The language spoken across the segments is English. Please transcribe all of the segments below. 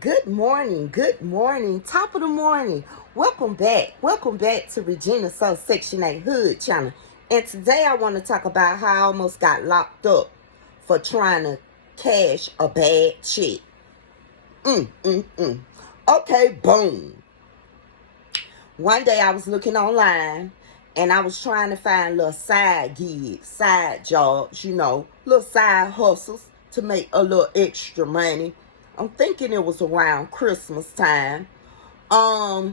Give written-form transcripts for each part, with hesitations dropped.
Good morning, top of the morning. Welcome back to Regina So Section 8 Hood channel. And today I want to talk about how I almost got locked up for trying to cash a bad check. Okay, boom. One day I was looking online and I was trying to find little side gigs, side jobs, little side hustles to make a little extra money. I'm thinking it was around Christmas time. I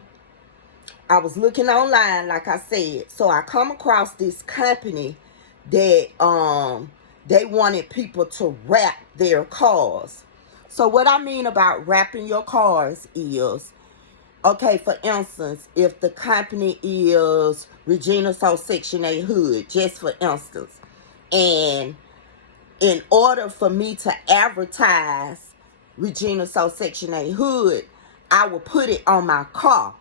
was looking online, like I said. So I come across this company that they wanted people to wrap their cars. So what I mean about wrapping your cars is, okay, for instance, if the company is Regina So Section 8 Hood, just for instance, and in order for me to advertise Regina So Section 8 Hood, I will put it on my car.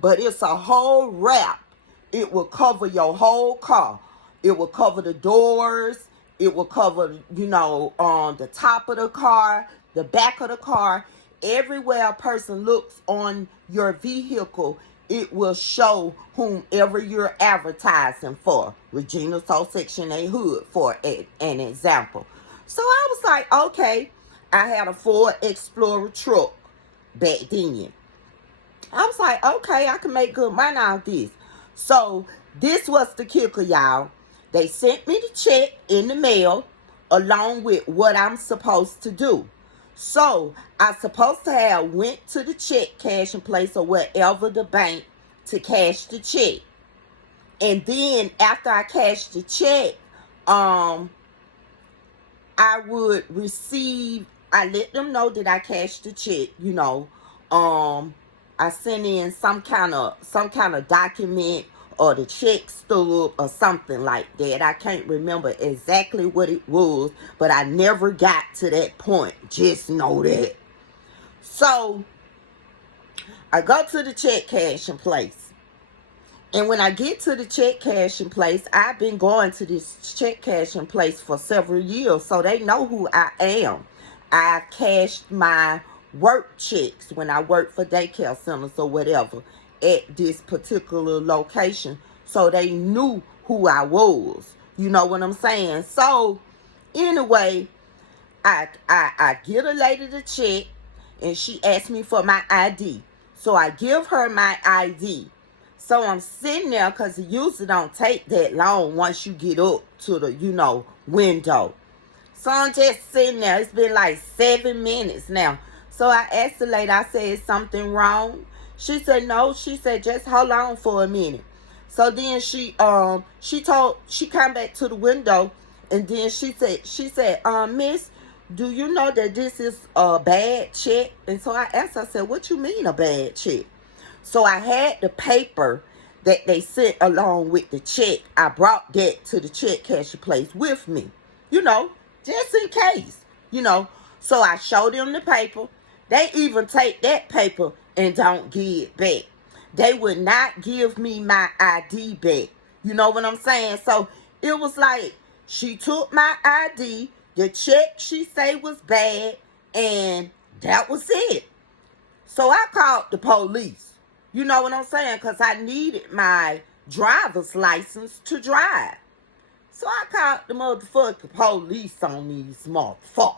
But it's a whole wrap. It will cover your whole car. It will cover the doors. It will cover, on the top of the car, the back of the car. Everywhere a person looks on your vehicle, it will show whomever you're advertising for. Regina So Section 8 Hood, for an example. So I was like, okay. I had a Ford Explorer truck back then. I was like, okay, I can make good money out of this. So this was the kicker, y'all. They sent me the check in the mail along with what I'm supposed to do. So I supposed to have went to the check cashing place or whatever the bank to cash the check. And then after I cashed the check, I would receive, I let them know that I cashed the check, I sent in some kind of document or the check stub or something like that. I can't remember exactly what it was, but I never got to that point. Just know that. So I go to the check cashing place. And when I get to the check cashing place, I've been going to this check cashing place for several years, so they know who I am. I cashed my work checks when I worked for daycare centers or whatever at this particular location, so they knew who I was. You know what I'm saying? So anyway, I get a lady the check, and she asked me for my ID. So I give her my ID. So I'm sitting there because it usually don't take that long once you get up to the, window. So I'm just sitting there. It's been like 7 minutes now. So I asked the lady, I said, is something wrong? She said, no. She said, just hold on for a minute. So then she come back to the window, and then she said, miss, do you know that this is a bad check? And so I asked her, I said, what you mean a bad check? So I had the paper that they sent along with the check. I brought that to the check cashing place with me, just in case, So I showed them the paper. They even take that paper and don't give it back. They would not give me my ID back. You know what I'm saying? So it was like she took my ID, the check she say was bad, and that was it. So I called the police. You know what I'm saying? Because I needed my driver's license to drive. So I called the motherfucking police on these motherfuckers.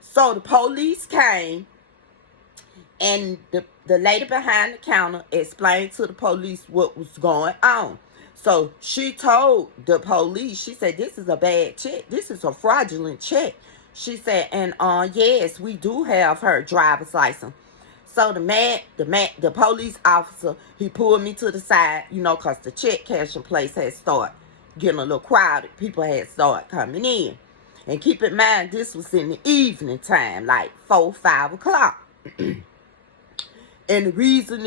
So the police came, and the lady behind the counter explained to the police what was going on. So she told the police, she said, this is a bad check. This is a fraudulent check. She said, and yes, we do have her driver's license. So the police officer, he pulled me to the side, because the check cashing place had started getting a little crowded. People had started coming in. And keep in mind, this was in the evening time, like 4, 5 o'clock. And the reason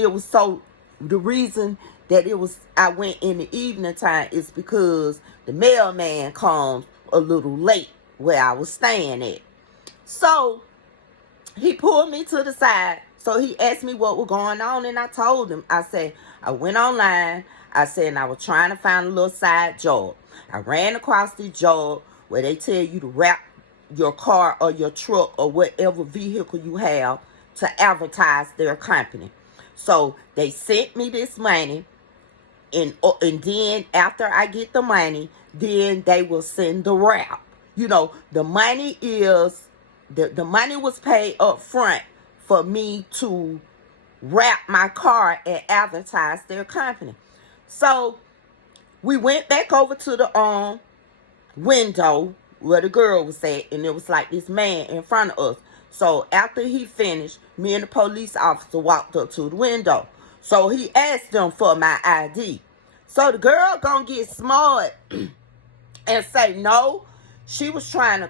that I went in the evening time is because the mailman comes a little late where I was staying at. So he pulled me to the side. So he asked me what was going on, and I told him. I said, I went online. I said, and I was trying to find a little side job. I ran across this job where they tell you to wrap your car or your truck or whatever vehicle you have to advertise their company. So they sent me this money, and then after I get the money, then they will send the wrap. The money is the money was paid up front for me to wrap my car and advertise their company. So we went back over to the window where the girl was at, and it was like this man in front of us. So after he finished, me and the police officer walked up to the window. So he asked them for my ID. So the girl gonna get smart and say no. She was trying to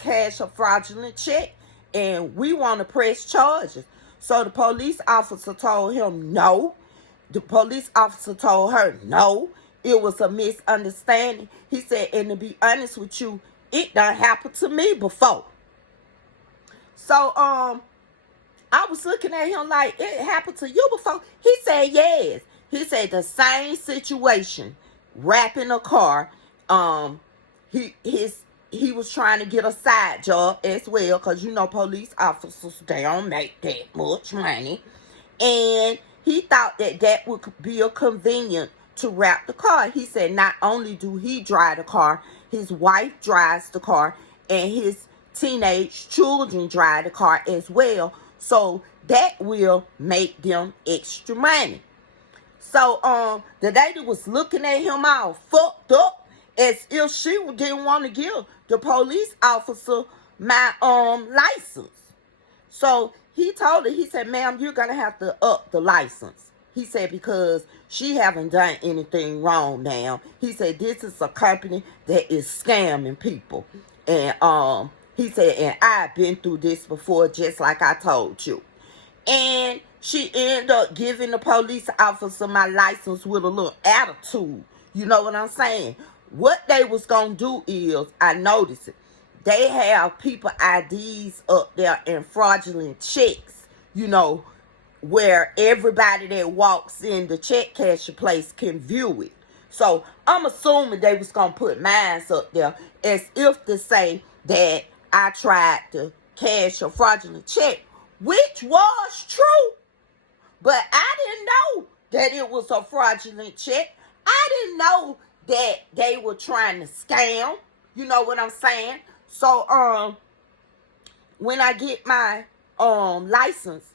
cash a fraudulent check, and we want to press charges. So the police officer told him no. The police officer told her no. It was a misunderstanding. He said, and to be honest with you, it done happened to me before. So I was looking at him like, it happened to you before? He said yes. He said the same situation, wrapping a car. He was trying to get a side job as well, because police officers, they don't make that much money. And he thought that would be a convenient to wrap the car. He said not only do he drive the car, his wife drives the car, and his teenage children drive the car as well. So that will make them extra money. So the lady was looking at him all fucked up, as if she didn't want to give the police officer my license. So he told her, he said, ma'am, you're going to have to up the license. He said, because she haven't done anything wrong now. He said, this is a company that is scamming people. And he said, and I've been through this before, just like I told you. And she ended up giving the police officer my license with a little attitude. You know what I'm saying? What they was going to do is, I noticed it, they have people IDs up there in fraudulent checks, where everybody that walks in the check casher place can view it. So I'm assuming they was going to put mine up there as if to say that I tried to cash a fraudulent check, which was true. But I didn't know that it was a fraudulent check. I didn't know that they were trying to scam. You know what I'm saying? So when I get my license,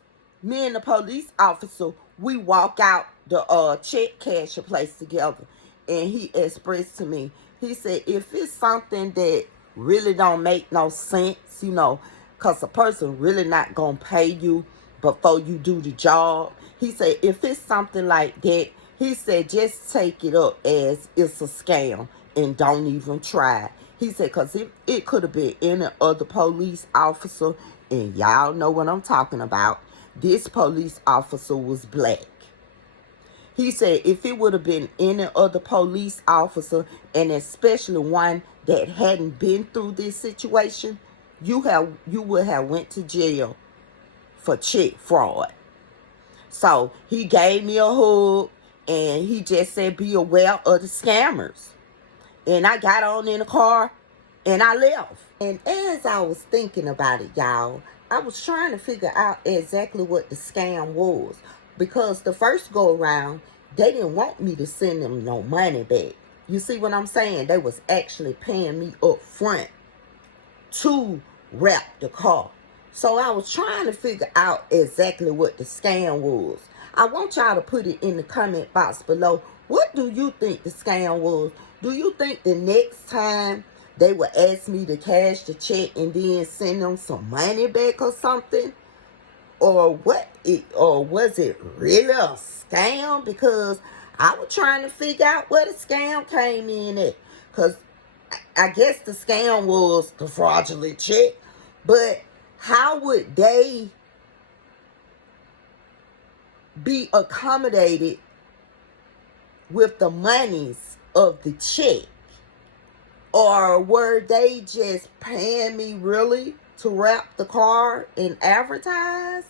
me and the police officer, we walk out the check casher place together. And he expressed to me, he said, if it's something that really don't make no sense, because a person really not going to pay you before you do the job. He said, if it's something like that, he said, just take it up as it's a scam and don't even try. He said, because it could have been any other police officer, and y'all know what I'm talking about. This police officer was black. He said, if it would have been any other police officer, and especially one that hadn't been through this situation, you would have went to jail for check fraud. So he gave me a hug, and he just said, be aware of the scammers. And I got on in the car, and I left. And as I was thinking about it, y'all, I was trying to figure out exactly what the scam was. Because the first go around, they didn't want me to send them no money back. You see what I'm saying? They was actually paying me up front to wrap the car. So I was trying to figure out exactly what the scam was. I want y'all to put it in the comment box below. What do you think the scam was? Do you think the next time they would ask me to cash the check and then send them some money back or something? Or was it really a scam? Because I was trying to figure out where the scam came in at. Because I guess the scam was the fraudulent check. But how would they be accommodated with the monies of the check? Or were they just paying me really to wrap the car and advertise?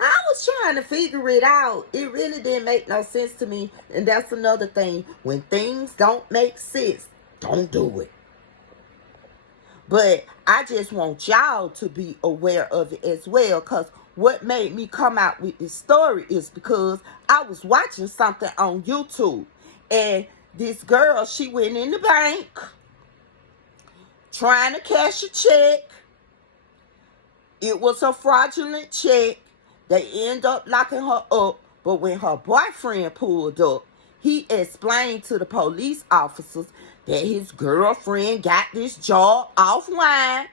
I was trying to figure it out. It really didn't make no sense to me. And that's another thing. When things don't make sense, don't do it. But I just want y'all to be aware of it as well, because what made me come out with this story is because I was watching something on YouTube, and this girl, she went in the bank trying to cash a check. It was a fraudulent check. They end up locking her up, but when her boyfriend pulled up, he explained to the police officers that his girlfriend got this job offline.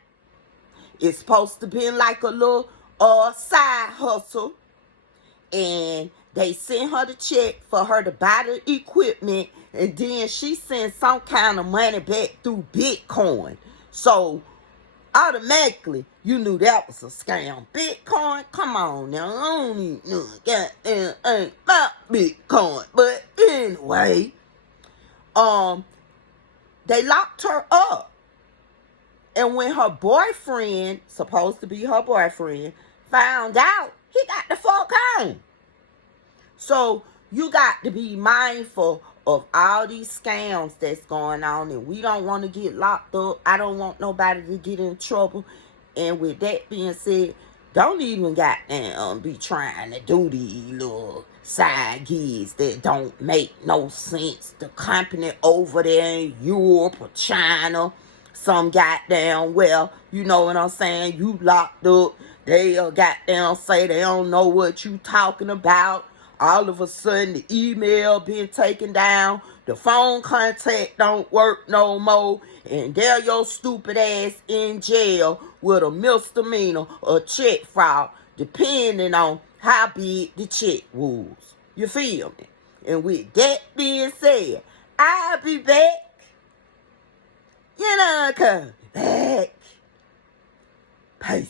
It's supposed to be like a little side hustle. And they sent her the check for her to buy the equipment. And then she sent some kind of money back through Bitcoin. So automatically, you knew that was a scam. Bitcoin? Come on now. I don't even know goddamn ain't about Bitcoin. But anyway, they locked her up. And when her boyfriend, supposed to be her boyfriend, found out, he got the fuck home. So you got to be mindful of all these scams that's going on, and we don't want to get locked up. I don't want nobody to get in trouble. And with that being said, don't even goddamn be trying to do these little side gigs that don't make no sense. The company over there in Europe or China, some goddamn well, you know what I'm saying, you locked up, they'll goddamn say they don't know what you talking about. All of a sudden the email been taken down, the phone contact don't work no more, and there your stupid ass in jail with a misdemeanor or check fraud, depending on how big the check was. You feel me? And with that being said, I'll be back. You know, come back. Peace.